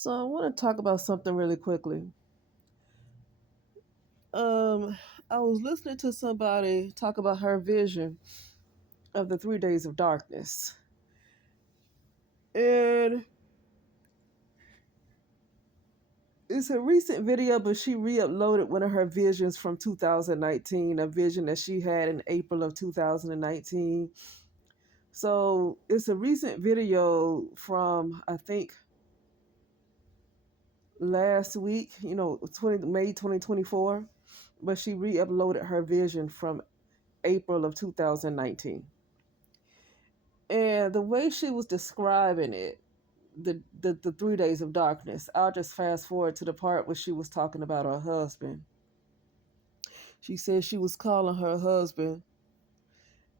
So I want to talk about something really quickly. Um, I was listening to somebody talk about her vision of the 3 days of darkness, and it's a recent video, but she re-uploaded one of her visions from 2019, a vision that she had in April of 2019. So it's a recent video from I think last week, 20 May 2024, but she re-uploaded her vision from April of 2019. And the way she was describing it, the 3 days of darkness, I'll just fast forward to the part where she was talking about her husband. She said she was calling her husband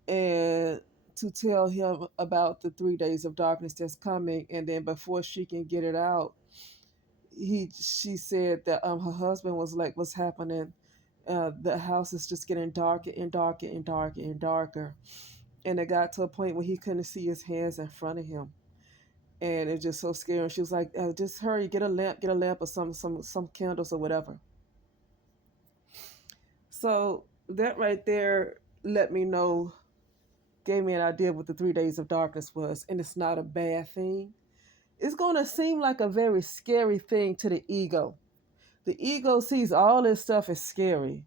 and to tell him about the 3 days of darkness that's coming, and then before she can get it out, she said that her husband was like, "What's happening? The house is just getting darker and darker and darker and darker." And it got to a point where he couldn't see his hands in front of him, and it's just so scary. She was like, "Just hurry, get a lamp, or some candles or whatever." So that right there let me know, gave me an idea of what the 3 days of darkness was, and it's not a bad thing. It's going to seem like a very scary thing to the ego. The ego sees all this stuff as scary,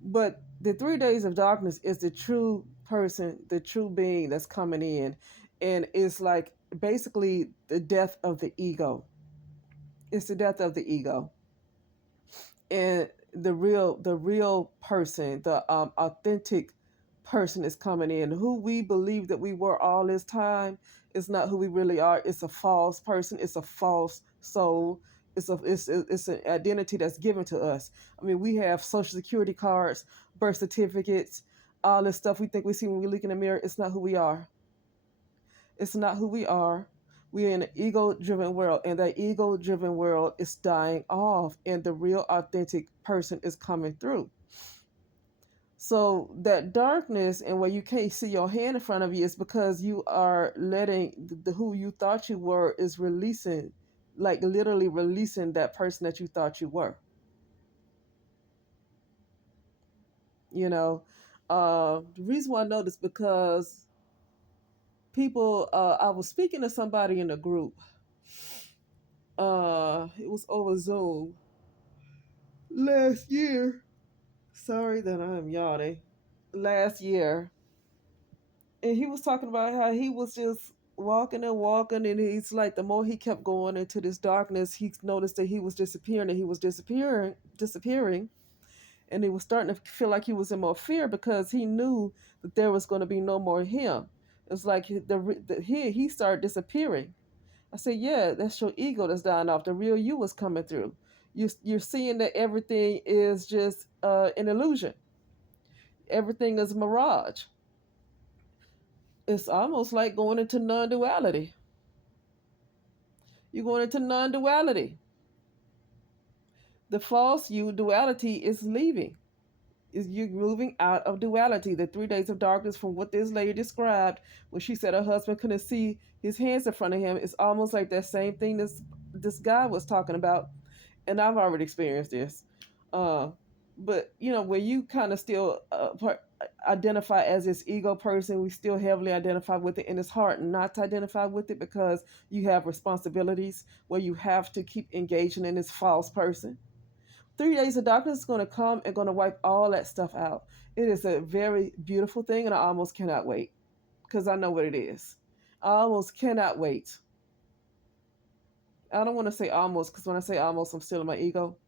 but the 3 days of darkness is the true person, the true being that's coming in, and it's like basically the death of the ego. It's the death of the ego, and the real person, the authentic person is coming in. Who we believe that we were all this time is not who we really are. It's a false person. It's a false soul. It's an identity that's given to us. I mean, we have social security cards, birth certificates, all this stuff we think we see when we look in the mirror. It's not who we are. It's not who we are. We're in an ego driven world, and that ego driven world is dying off, and the real authentic person is coming through. So, that darkness and where you can't see your hand in front of you is because you are letting the who you thought you were is releasing, like literally releasing that person that you thought you were. You know, the reason why I know this because people, I was speaking to somebody in a group. It was over Zoom last year. Sorry that I'm yawning. Last year, and he was talking about how he was just walking and walking, and he's like, the more he kept going into this darkness, he noticed that he was disappearing, and he was disappearing, and he was starting to feel like he was in more fear because he knew that there was going to be no more him. It's like he started disappearing. I said, yeah, that's your ego that's dying off. The real you was coming through. You're seeing that everything is just an illusion. Everything is a mirage. It's almost like going into non-duality. You're going into non-duality. The false you duality is leaving. Is you moving out of duality. The 3 days of darkness, from what this lady described, when she said her husband couldn't see his hands in front of him, it's almost like that same thing this guy was talking about, and I've already experienced this. Uh, but when you kind of still identify as this ego person, we still heavily identify with it, and it's hard not to identify with it because you have responsibilities where you have to keep engaging in this false person. 3 days of darkness is going to come and going to wipe all that stuff out. It is a very beautiful thing, and I almost cannot wait because I know what it is. I almost cannot wait. I don't want to say almost because when I say almost, I'm still in my ego.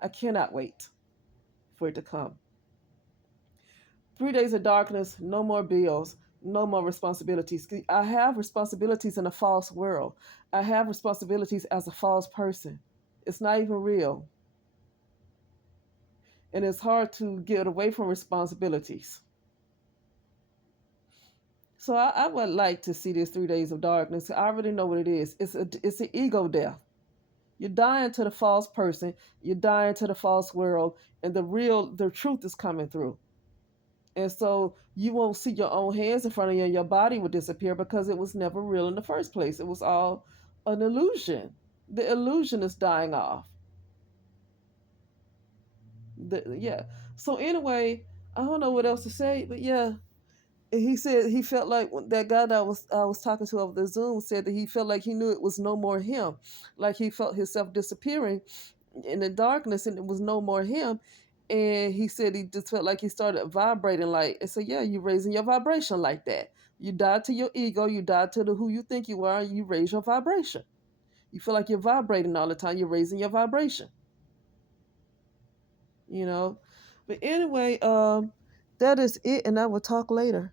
I cannot wait for it to come. 3 days of darkness, no more bills, no more responsibilities. I have responsibilities in a false world. I have responsibilities as a false person. It's not even real. And it's hard to get away from responsibilities. So I would like to see this 3 days of darkness. I already know what it is. It's an ego death. You're dying to the false person. You're dying to the false world, and the truth is coming through. And so you won't see your own hands in front of you, and your body will disappear because it was never real in the first place. It was all an illusion. The illusion is dying off. Yeah. So anyway, I don't know what else to say, but yeah, he said he felt like that guy that I was talking to over the Zoom said that he felt like he knew it was no more him, like he felt himself disappearing in the darkness, and it was no more him. And he said he just felt like he started vibrating like. And so yeah, you raising your vibration like that. You died to your ego. You died to the who you think you are. And you raise your vibration. You feel like you're vibrating all the time. You're raising your vibration. you know. But anyway, that is it, and I will talk later.